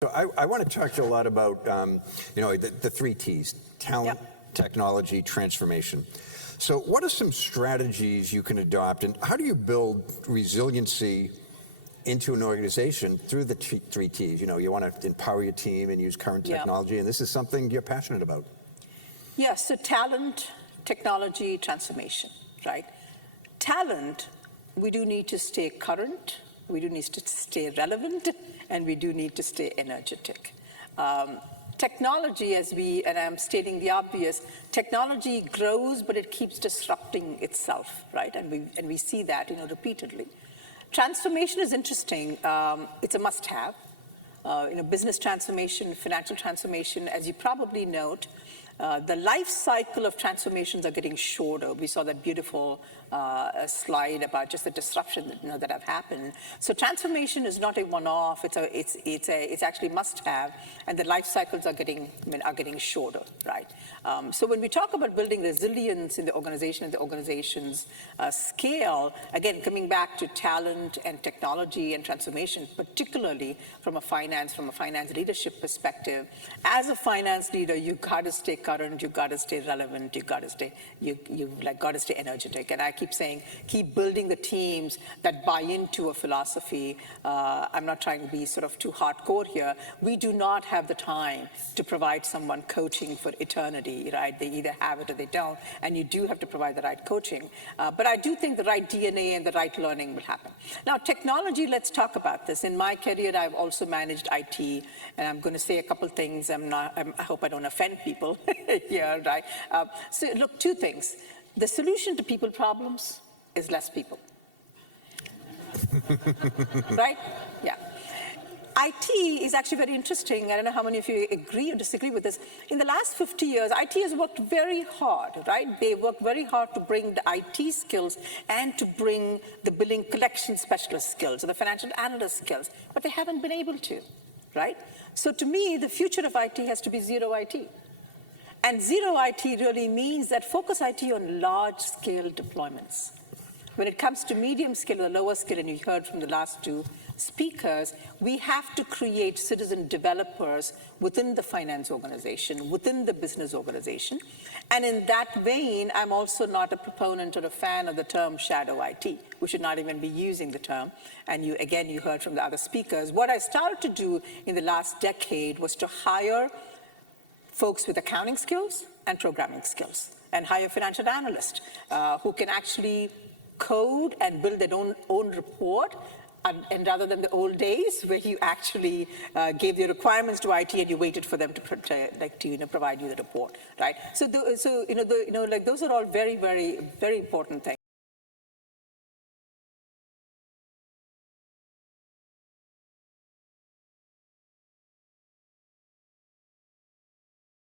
So I want to talk to you a lot about, the three T's: talent, technology, transformation. So what are some strategies you can adopt, and how do you build resiliency into an organization through the three T's? You want to empower your team and use current technology, and this is something you're passionate about. Yes, so talent, technology, transformation, right? Talent, we do need to stay current, we do need to stay relevant, and we do need to stay energetic. Technology, and I'm stating the obvious, technology grows, but it keeps disrupting itself, right? And we see that, repeatedly. Transformation is interesting. It's a must-have. Business transformation, financial transformation, as you probably note, the life cycle of transformations are getting shorter. We saw that beautiful slide about just the disruption that have happened. So transformation is not a one-off. It's actually must-have, and the life cycles are getting shorter, right? So when we talk about building resilience in the organization and the organization's scale, again, coming back to talent and technology and transformation, particularly from a finance leadership perspective, as a finance leader, you've got to stay current, you've got to stay relevant, you've got to stay energetic. And I keep saying, keep building the teams that buy into a philosophy. I'm not trying to be sort of too hardcore here. We do not have the time to provide someone coaching for eternity, right? They either have it or they don't, and you do have to provide the right coaching. But I do think the right DNA and the right learning will happen. Now, technology, let's talk about this. In my career, I've also managed IT, and I'm going to say a couple things. I hope I don't offend people here, right? So look, two things. The solution to people problems is less people. Right? Yeah. IT is actually very interesting. I don't know how many of you agree or disagree with this. In the last 50 years, IT has worked very hard, right? They worked very hard to bring the IT skills and to bring the billing collection specialist skills or the financial analyst skills, but they haven't been able to, right? So to me, the future of IT has to be zero IT. And zero IT really means that focus IT on large-scale deployments. When it comes to medium scale or lower scale, and you heard from the last two speakers, we have to create citizen developers within the finance organization, within the business organization. And in that vein, I'm also not a proponent or a fan of the term shadow IT. We should not even be using the term. And you heard from the other speakers. What I started to do in the last decade was to hire folks with accounting skills and programming skills, and hire financial analysts who can actually code and build their own report, and rather than the old days where you actually gave the requirements to IT and you waited for them to provide you the report, right? So those are all very, very, very important things.